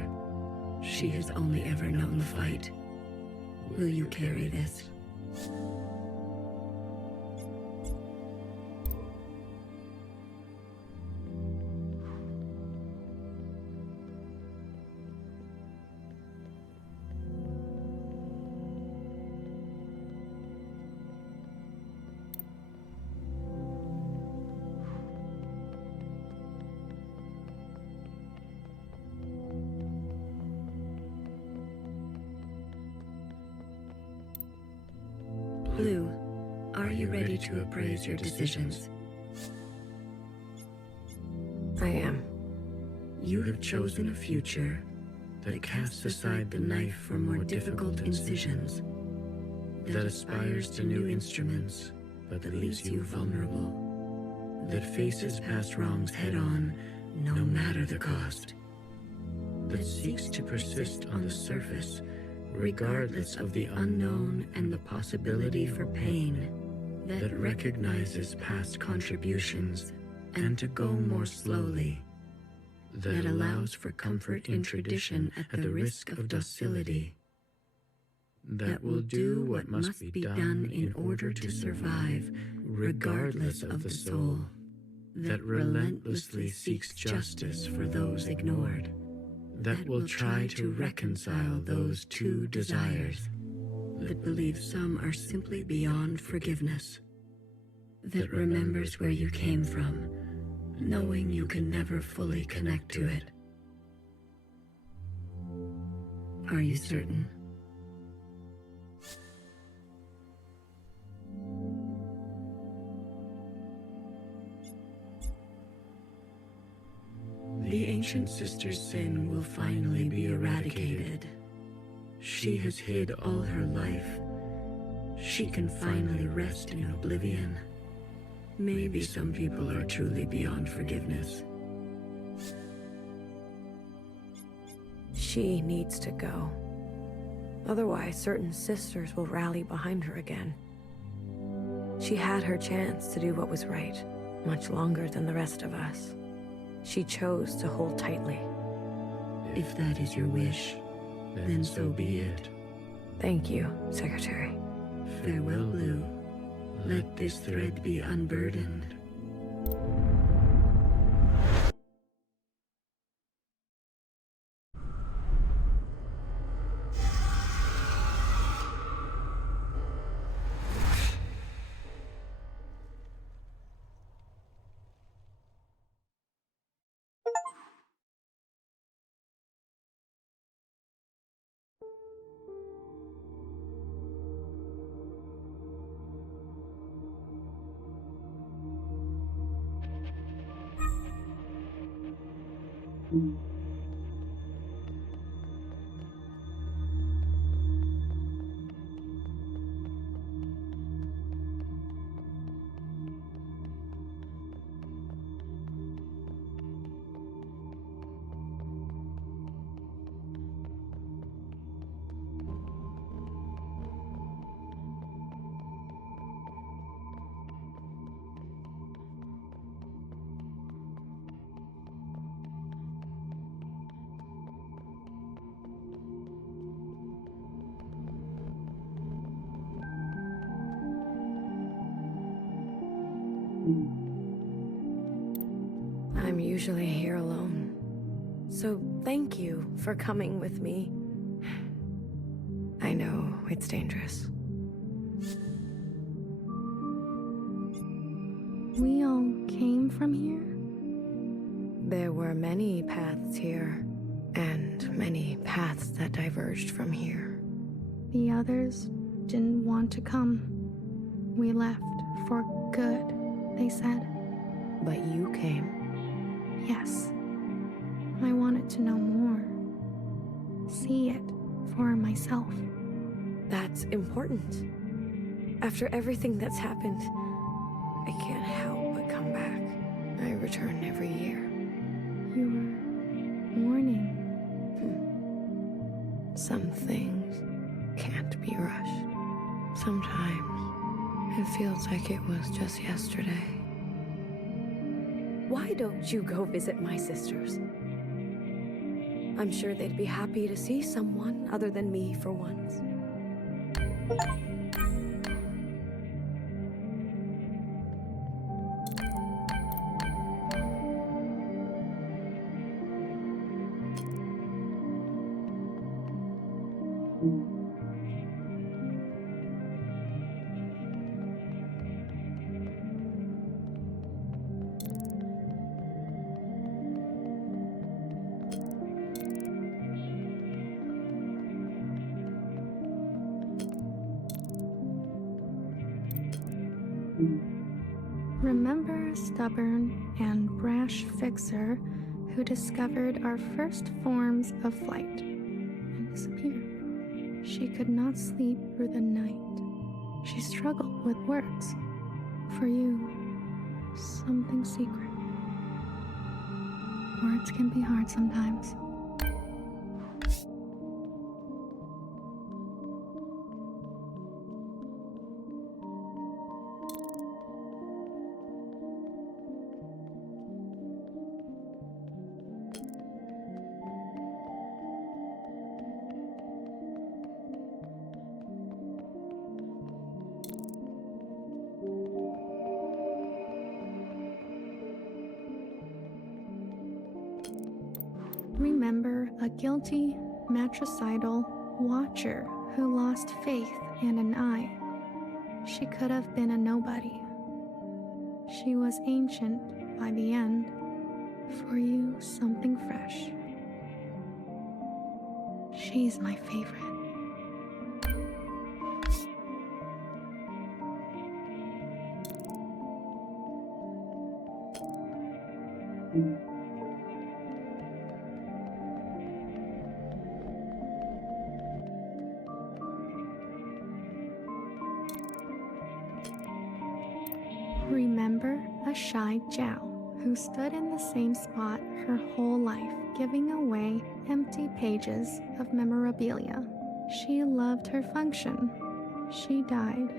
She has only ever known the fight. Will you carry this? Blue, are you ready to appraise your decisions? I am. You have chosen a future that casts aside the knife for more difficult incisions, that aspires to new instruments, but that leaves you vulnerable. that faces past wrongs head on, no matter the cost, that seeks to persist on the surface, regardless of the unknown and the possibility for pain, that recognizes past contributions and to go more slowly, that allows for comfort in tradition at the risk of docility, that will do what must be done in order to survive, regardless of the soul, that relentlessly seeks justice for those ignored, that will try to reconcile those two desires, that believes some are simply beyond forgiveness, that remembers where you came from, knowing you can never fully connect to it. Are you certain? The ancient sister's sin will finally be eradicated. She has hid all her life. She can finally rest in oblivion. Maybe some people are truly beyond forgiveness. She needs to go. Otherwise, certain sisters will rally behind her again. She had her chance to do what was right, much longer than the rest of us. She chose to hold tightly. If that is your wish, then so be it. Thank you, Secretary. Farewell, Blue. Let this thread be unburdened. I'm usually here alone. So thank you for coming with me. I know it's dangerous. We all came from here? There were many paths here, and many paths that diverged from here. The others didn't want to come. We left for good, they said. But you came. Yes. I wanted to know more. See it for myself. That's important. After everything that's happened, I can't help but come back. I return every year. You're mourning. Some things can't be rushed. Sometimes it feels like it was just yesterday. Why don't you go visit my sisters? I'm sure they'd be happy to see someone other than me for once. Remember a stubborn and brash fixer who discovered our first forms of flight and disappeared. She could not sleep through the night. She struggled with words. For you, something secret. Words can be hard sometimes. Remember a guilty, matricidal watcher who lost faith and an eye. She could have been a nobody. She was ancient by the end. For you, something fresh. She's my favorite. Remember a shy Jiao who stood in the same spot her whole life, giving away empty pages of memorabilia. She loved her function. She died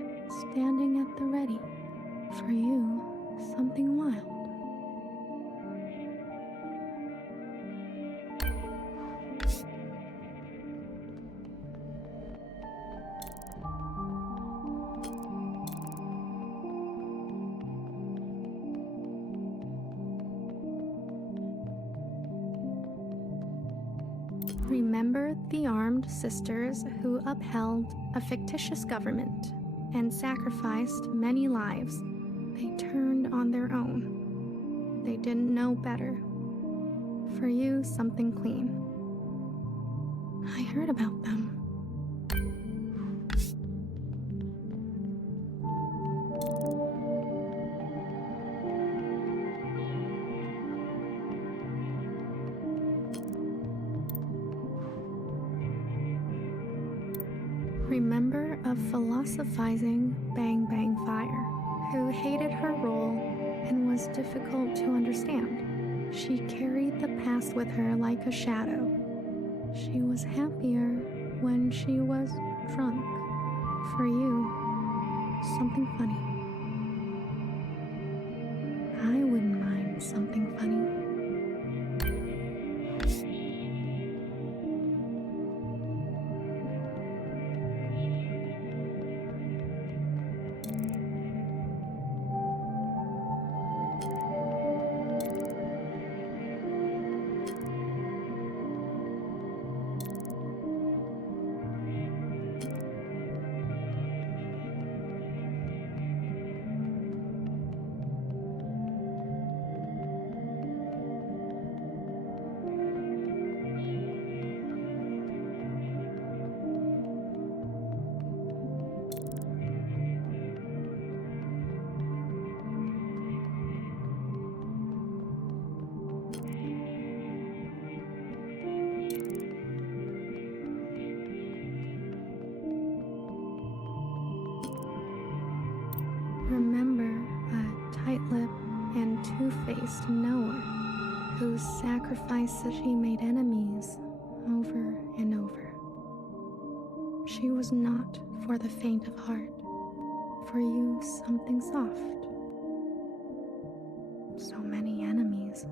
standing at the ready. For you, something wild. Remember the armed sisters who upheld a fictitious government and sacrificed many lives. They turned on their own. They didn't know better. For you, something clean. I heard about them. Remember a philosophizing Bang Bang Fire who hated her role and was difficult to understand. She carried the past with her like a shadow. She was happier when she was drunk. For you, something funny. I wouldn't mind something funny. Remember a tight-lipped and two-faced Noah whose sacrifices she made enemies over and over. She was not for the faint of heart. For you, something soft. So many enemies.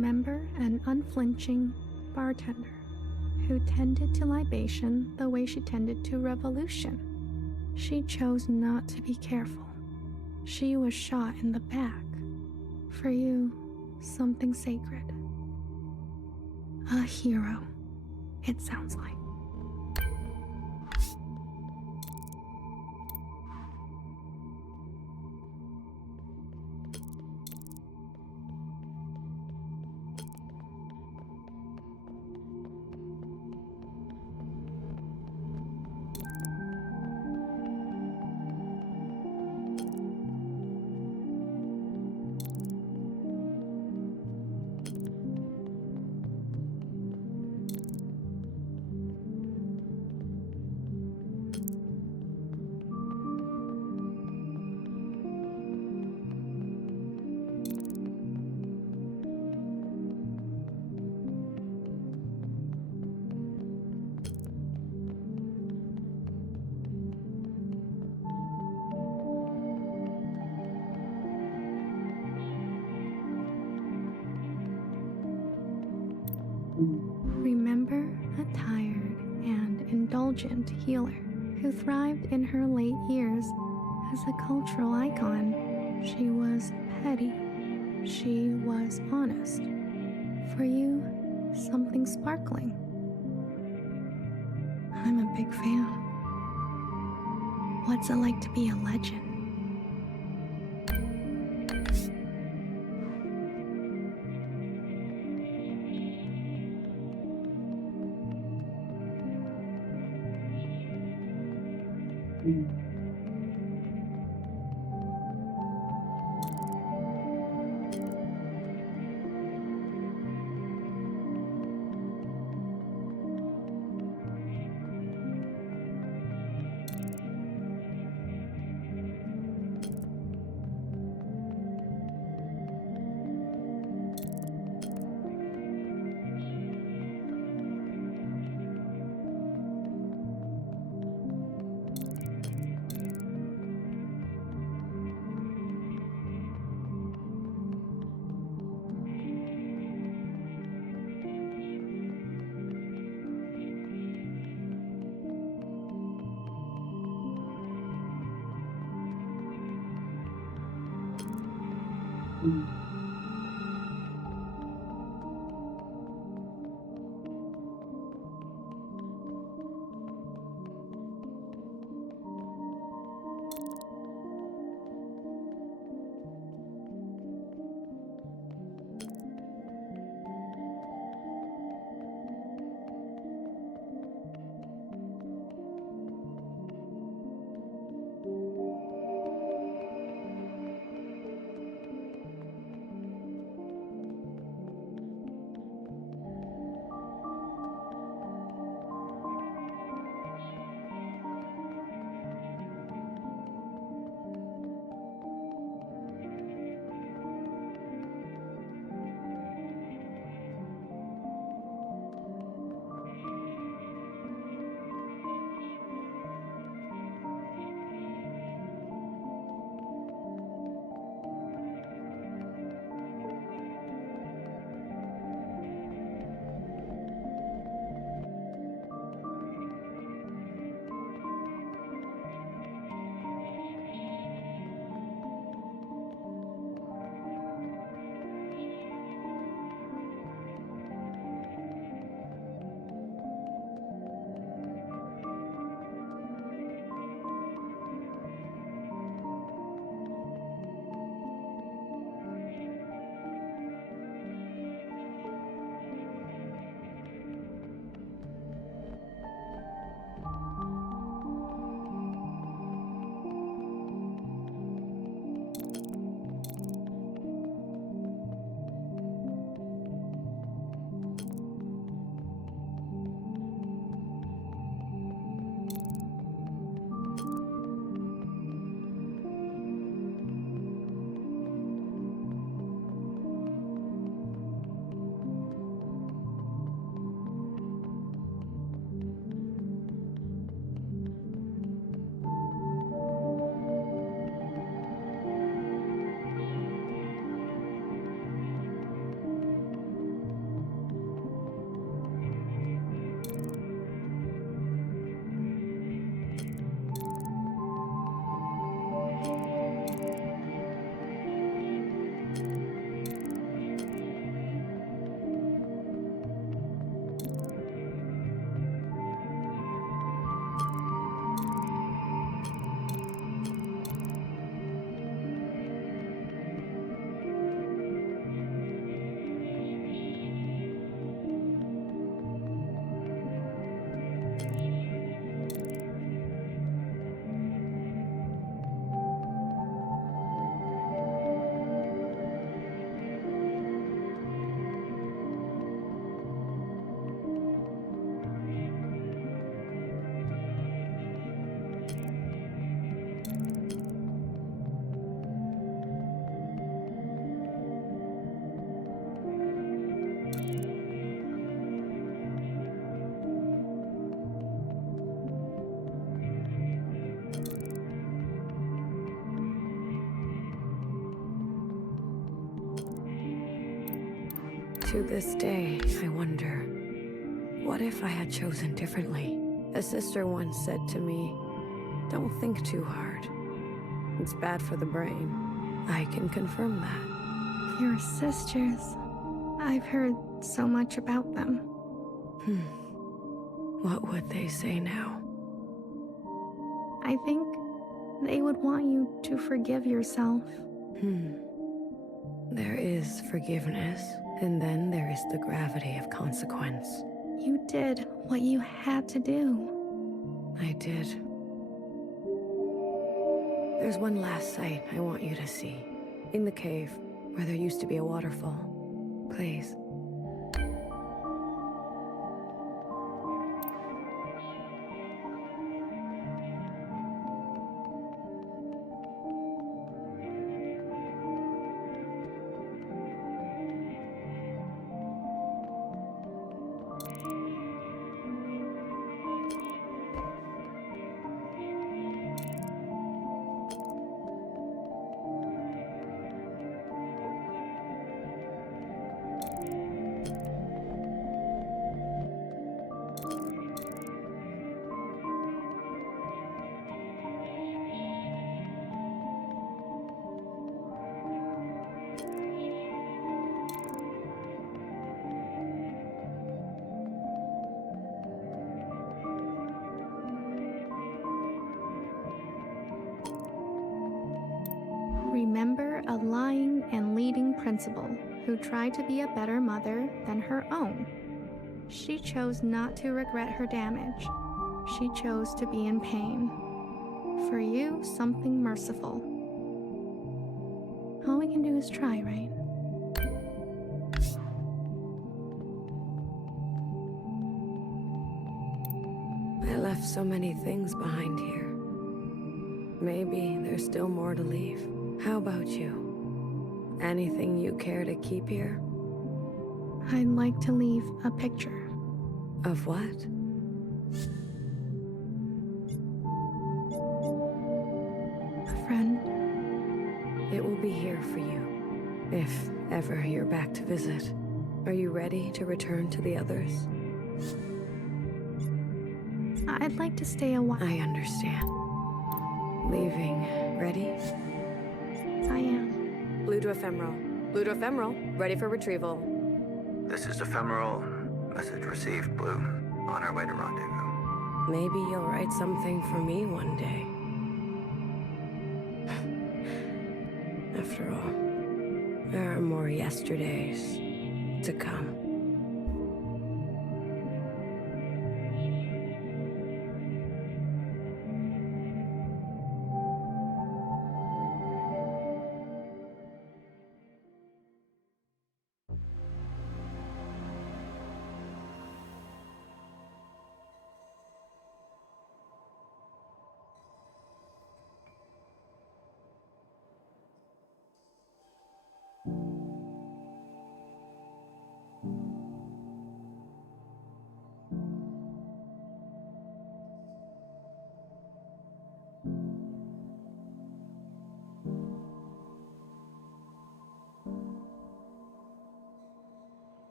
Remember an unflinching bartender who tended to libation the way she tended to revolution. She chose not to be careful. She was shot in the back. For you, something sacred. A hero, it sounds like. Remember a tired and indulgent healer who thrived in her late years as a cultural icon. She was petty. She was honest. For you, something sparkling. I'm a big fan. What's it like to be a legend? To this day, I wonder, what if I had chosen differently? A sister once said to me, don't think too hard. It's bad for the brain. I can confirm that. Your sisters. I've heard so much about them. What would they say now? I think they would want you to forgive yourself. There is forgiveness, and then there is the gravity of consequence. You did what you had to do. I did. There's one last sight I want you to see. In the cave, where there used to be a waterfall. Please. Remember a lying and leading principal who tried to be a better mother than her own. She chose not to regret her damage. She chose to be in pain. For you, something merciful. All we can do is try, right? I left so many things behind here. Maybe there's still more to leave. How about you? Anything you care to keep here? I'd like to leave a picture. Of what? A friend. It will be here for you, if ever you're back to visit. Are you ready to return to the others? I'd like to stay a while. I understand. Leaving. Ready? I am. Blue to ephemeral. Blue to ephemeral. Ready for retrieval. This is ephemeral. Message received, Blue. On our way to rendezvous. Maybe you'll write something for me one day. After all, there are more yesterdays to come.